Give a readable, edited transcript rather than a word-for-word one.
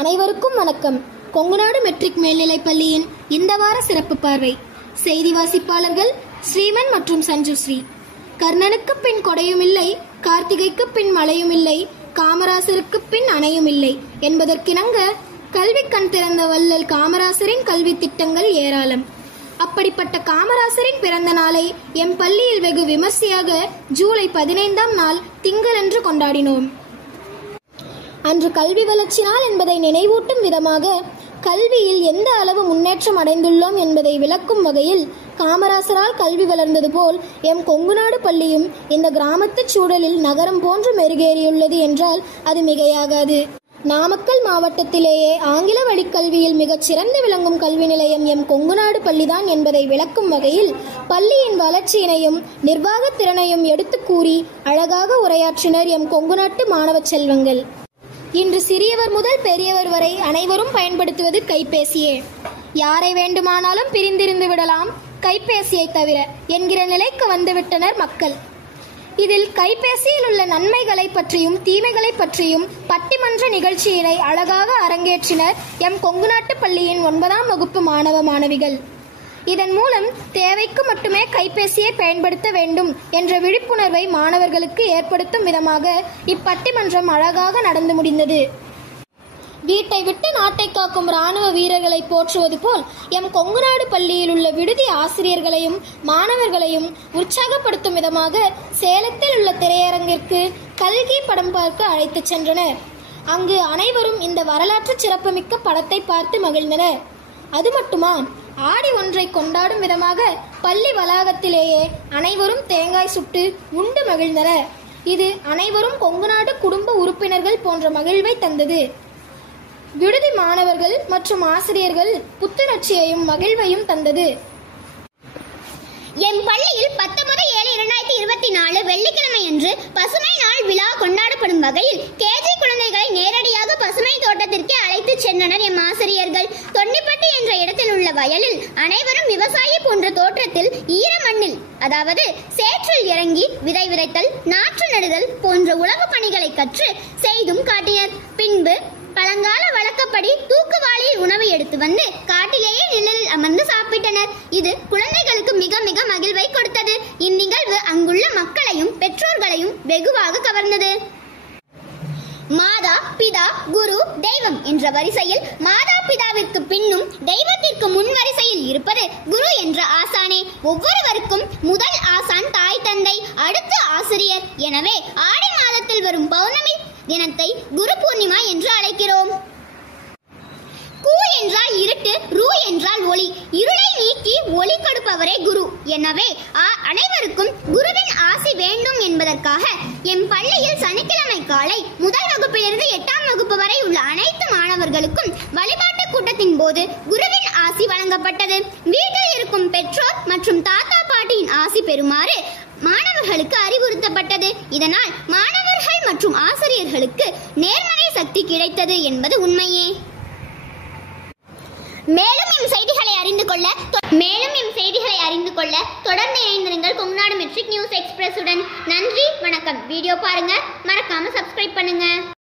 அனைவருக்கும் வணக்கம். கொங்குநாடு மெட்ரிக் மேல்நிலைப் பள்ளியின் இந்த வார சிறப்பு பார்வை. செய்தி வாசிப்பாளர்கள் ஸ்ரீமன் மற்றும் சஞ்சுஸ்ரீ. கர்ணனுக்கு பின் கொடையும் இல்லை, கார்த்திகைக்கு பின் மழையும் இல்லை, காமராசருக்கு பின் அணையும் இல்லை என்பதற்கிணங்க கல்வி கண் திறந்த வள்ளல் காமராசரின் கல்வி திட்டங்கள் ஏராளம். அப்படிப்பட்ட காமராசரின் பிறந்த நாளை எம் பள்ளியில் வெகு விமர்சையாக ஜூலை 15ஆம் நாள் திங்களன்று கொண்டாடினோம். அன்று கல்வி வளர்ச்சி நாள் என்பதை நினைவூட்டும் விதமாக கல்வியில் எந்த அளவு முன்னேற்றம் அடைந்துள்ளோம் என்பதை விளக்கும் வகையில் காமராசரால் கல்வி வளர்ந்தது போல் எம் கொங்குநாடு பள்ளியும் இந்த கிராமத்து சூழலில் நகரம் போன்று மெருகேறியுள்ளது என்றால் அது மிகையாகாது. நாமக்கல் மாவட்டத்திலேயே ஆங்கில வழிக்கல்வியில் மிகச் சிறந்து விளங்கும் கல்வி நிலையம் எம் கொங்குநாடு பள்ளிதான் என்பதை விளக்கும் வகையில் பள்ளியின் வளர்ச்சியினையும் நிர்வாகத் திறனையும் எடுத்து கூறி அழகாக உரையாற்றினர் எம் கொங்குநாட்டு மாணவ செல்வங்கள். இன்று சிறியவர் முதல் பெரியவர் வரை அனைவரும் பயன்படுத்துவது கைபேசியே. யாரை வேண்டுமானாலும் பிரிந்திருந்து விடலாம் கைபேசியை தவிர என்கிற நிலைக்கு வந்துவிட்டனர் மக்கள். இதில் கைபேசியில் உள்ள நன்மைகளை பற்றியும் தீமைகளை பற்றியும் பட்டிமன்ற நிகழ்ச்சியினை அழகாக அரங்கேற்றினர் எம் கொங்குநாட்டு பள்ளியின் 9ஆம் வகுப்பு மாணவ மாணவிகள். இதன் மூலம் தேவைக்கு மட்டுமே கைபேசியை பயன்படுத்த வேண்டும் என்ற விழிப்புணர்வை மாணவர்களுக்கு ஏற்படுத்தும் விதமாக இப்பட்டிமன்றம் அழகாக நடந்து முடிந்தது. வீட்டை விட்டு நாட்டை காக்கும் இராணுவ வீரர்களை போற்றுவது போல் எம் கொங்குநாடு பள்ளியில் உள்ள விடுதி ஆசிரியர்களையும் மாணவர்களையும் உற்சாகப்படுத்தும் விதமாக சேலத்தில் உள்ள திரையரங்கிற்கு கல்கி படம் பார்க்க அழைத்துச் சென்றனர். அங்கு அனைவரும் இந்த வரலாற்று சிறப்புமிக்க படத்தை பார்த்து மகிழ்ந்தனர். அது மட்டுமா, ஆடி ஒன்றை கொண்டாடும் விதமாக பள்ளி வளாகத்திலேயே அனைவரும் தேங்காய் சுட்டு உண்டு மகிழ்ந்தனர். இது அனைவரும் கொங்குநாடு குடும்ப உறுப்பினர்கள் போன்ற மகிழ்வை தந்தது. விடுதி மாணவர்கள் மற்றும் ஆசிரியர்கள் புத்துணர்ச்சியையும் மகிழ்வையும் தந்தது. எம் பள்ளியில் 19/7/2024 வெள்ளிக்கிழமை அன்று பசுமை நாள் விழா கொண்டாடப்படும் வகையில் கேஜி குழந்தைகளை நேரடியாக பசுமை தோட்டத்திற்கு அழைத்து சென்றனர் எம் ஆசிரியர்கள். தொன்னிப்பட்டி என்ற இடத்தில் உள்ள வயலில் அனைவரும் விவசாயி போன்ற தோற்றத்தில் ஈர மண்ணில், அதாவது சேற்றில் இறங்கி விதை விதைத்தல், நாற்று நடுதல் போன்ற உழவு பணிகளை கற்று செய்தும் காட்டினர். பின்பு பழங்கால வழக்கப்படி தூக்குவாளியில் உணவு எடுத்து வந்து காட்டிலேயே நிழலில் அமர்ந்து சாப்பிட்டனர். இது குழந்தைகளுக்கு மிக மிக மகிழ்வை கொடுத்தது. இந்நிகழ்வு அங்குள்ள மக்களையும் பெற்றோர்களையும் வெகுவாக கவர்ந்தது. மாதா, பிதா, குரு, தெய்வம் என்ற வரிசையில் மாதா பிதாவிற்கு பின்னும் தெய்வத்திற்கு முன் வரிசையில் இருப்பது குரு என்ற ஆசானே. ஒவ்வொருவருக்கும் முதல் ஆசான் தாய் தந்தை, அடுத்து ஆசிரியர். எனவே ஆடி மாதத்தில் வரும் பௌர்ணமி தினத்தை குரு பூர்ணிமா என்று அழைக்கிறோம். கு என்றால் இருட்டு, ரு என்றால் ஒளி. இருளை நீக்கி ஒளி கொடுப்பவரே குரு. எனவே அனைவருக்கும் குருவின் ஆசி வேண்டும் என்பதற்காக எம் பள்ளியில் சனிக்கிழமை காலை முதல் வகுப்பிலிருந்து 8ஆம் வகுப்பு வரை உள்ள அனைத்து மாணவர்களுக்கும் வழிபாட்டு கூட்டத்தின் போது குருவின் ஆசி வழங்கப்பட்டது. வீட்டில் இருக்கும் பெற்றோர் மற்றும் தாத்தா பாட்டியின் ஆசி பெறுமாறு மாணவர்களுக்கு அறிவுறுத்தப்பட்டது. இதனால் மாணவர்கள் மற்றும் ஆசிரியர்களுக்கு நேர்மறை சக்தி கிடைத்தது என்பது உண்மையே. மேலும் எம் செய்திகளை அறிந்து கொள்ள தொடர்ந்து இணைந்திருங்கள் கொங்குநாடு மெட்ரிக் நியூஸ் எக்ஸ்பிரஸ் உடன். நன்றி, வணக்கம். வீடியோ பாருங்க, மறக்காம சப்ஸ்கிரைப் பண்ணுங்க.